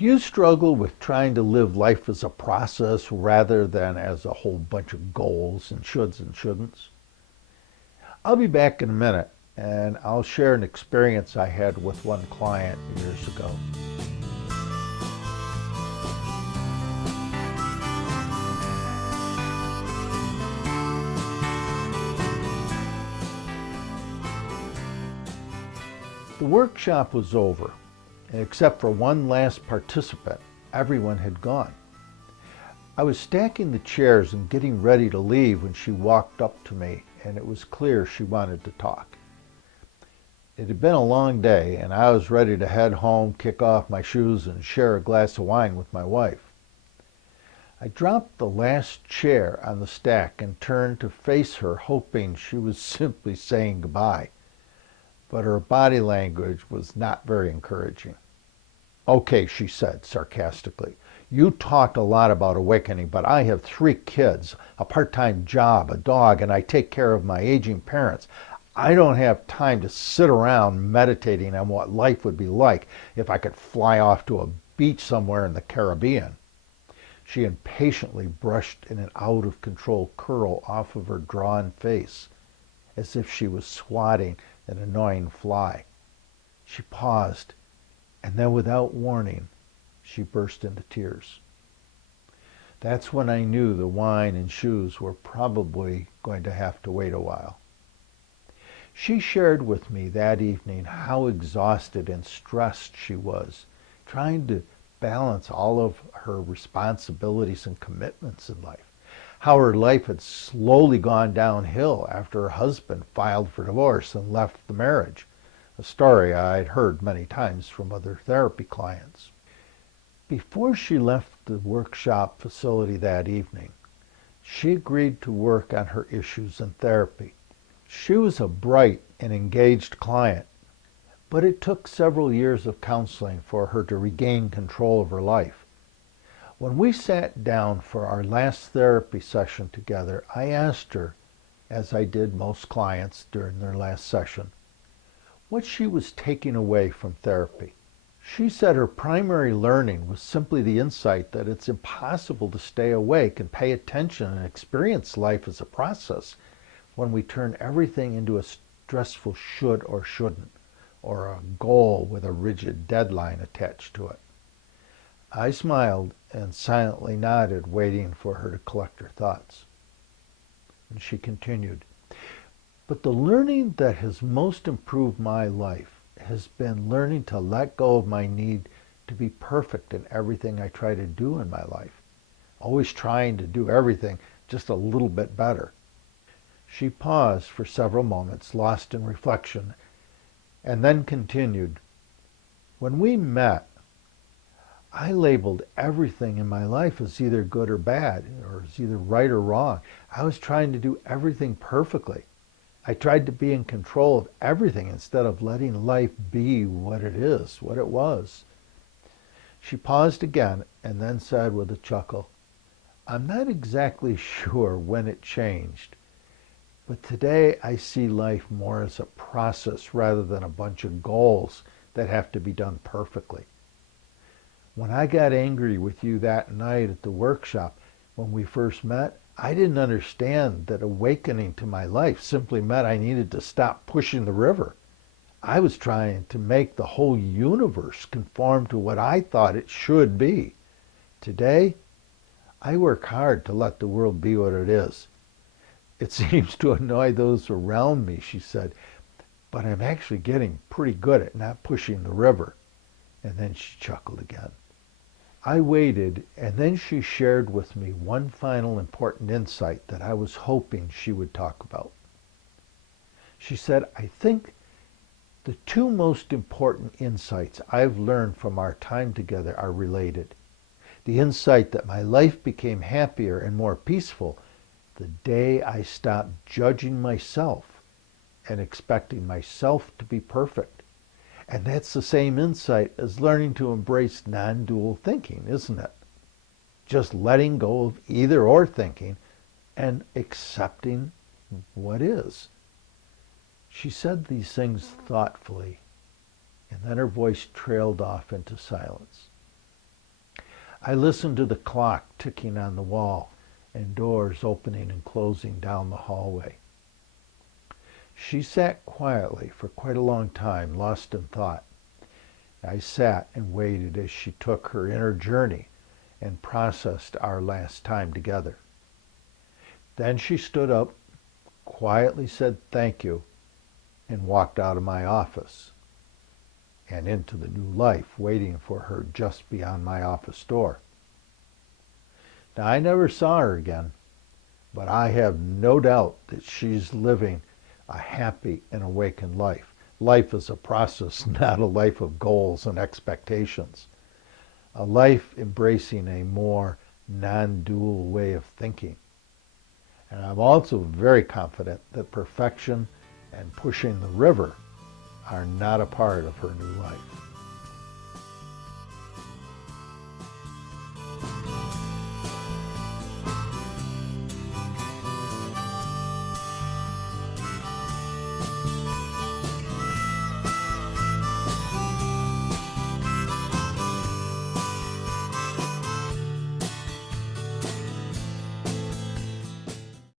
Do you struggle with trying to live life as a process rather than as a whole bunch of goals and shoulds and shouldn'ts? I'll be back in a minute and I'll share an experience I had with one client years ago. The workshop was over, and except for one last participant, everyone had gone. I was stacking the chairs and getting ready to leave when she walked up to me, and it was clear she wanted to talk. It had been a long day, and I was ready to head home, kick off my shoes, and share a glass of wine with my wife. I dropped the last chair on the stack and turned to face her, hoping she was simply saying goodbye. But her body language was not very encouraging. "Okay," she said sarcastically. "You talked a lot about awakening, but I have 3 kids, a part-time job, a dog, and I take care of my aging parents. I don't have time to sit around meditating on what life would be like if I could fly off to a beach somewhere in the Caribbean." She impatiently brushed an out-of-control curl off of her drawn face, as if she was swatting an annoying fly. She paused, and then without warning, she burst into tears. That's when I knew the wine and shoes were probably going to have to wait a while. She shared with me that evening how exhausted and stressed she was, trying to balance all of her responsibilities and commitments in life. How her life had slowly gone downhill after her husband filed for divorce and left the marriage, a story I'd heard many times from other therapy clients. Before she left the workshop facility that evening, she agreed to work on her issues in therapy. She was a bright and engaged client, but it took several years of counseling for her to regain control of her life. When we sat down for our last therapy session together, I asked her, as I did most clients during their last session, what she was taking away from therapy. She said her primary learning was simply the insight that it's impossible to stay awake and pay attention and experience life as a process when we turn everything into a stressful should or shouldn't, or a goal with a rigid deadline attached to it. I smiled and silently nodded, waiting for her to collect her thoughts. And she continued, "But the learning that has most improved my life has been learning to let go of my need to be perfect in everything I try to do in my life, always trying to do everything just a little bit better." She paused for several moments, lost in reflection, and then continued, "When we met, I labeled everything in my life as either good or bad, or as either right or wrong. I was trying to do everything perfectly. I tried to be in control of everything instead of letting life be what it is, what it was." She paused again and then said with a chuckle, "I'm not exactly sure when it changed, but today I see life more as a process rather than a bunch of goals that have to be done perfectly. When I got angry with you that night at the workshop when we first met, I didn't understand that awakening to my life simply meant I needed to stop pushing the river. I was trying to make the whole universe conform to what I thought it should be. Today, I work hard to let the world be what it is. It seems to annoy those around me," she said, "but I'm actually getting pretty good at not pushing the river." And then she chuckled again. I waited, and then she shared with me one final important insight that I was hoping she would talk about. She said, "I think the 2 most important insights I've learned from our time together are related. The insight that my life became happier and more peaceful the day I stopped judging myself and expecting myself to be perfect. And that's the same insight as learning to embrace non-dual thinking, isn't it? Just letting go of either or thinking and accepting what is." She said these things thoughtfully, and then her voice trailed off into silence. I listened to the clock ticking on the wall and doors opening and closing down the hallway. She sat quietly for quite a long time, lost in thought. I sat and waited as she took her inner journey and processed our last time together. Then she stood up, quietly said thank you, and walked out of my office and into the new life waiting for her just beyond my office door. Now, I never saw her again, but I have no doubt that she's living a happy and awakened life. Life is a process, not a life of goals and expectations. A life embracing a more non-dual way of thinking. And I'm also very confident that perfection and pushing the river are not a part of her new life.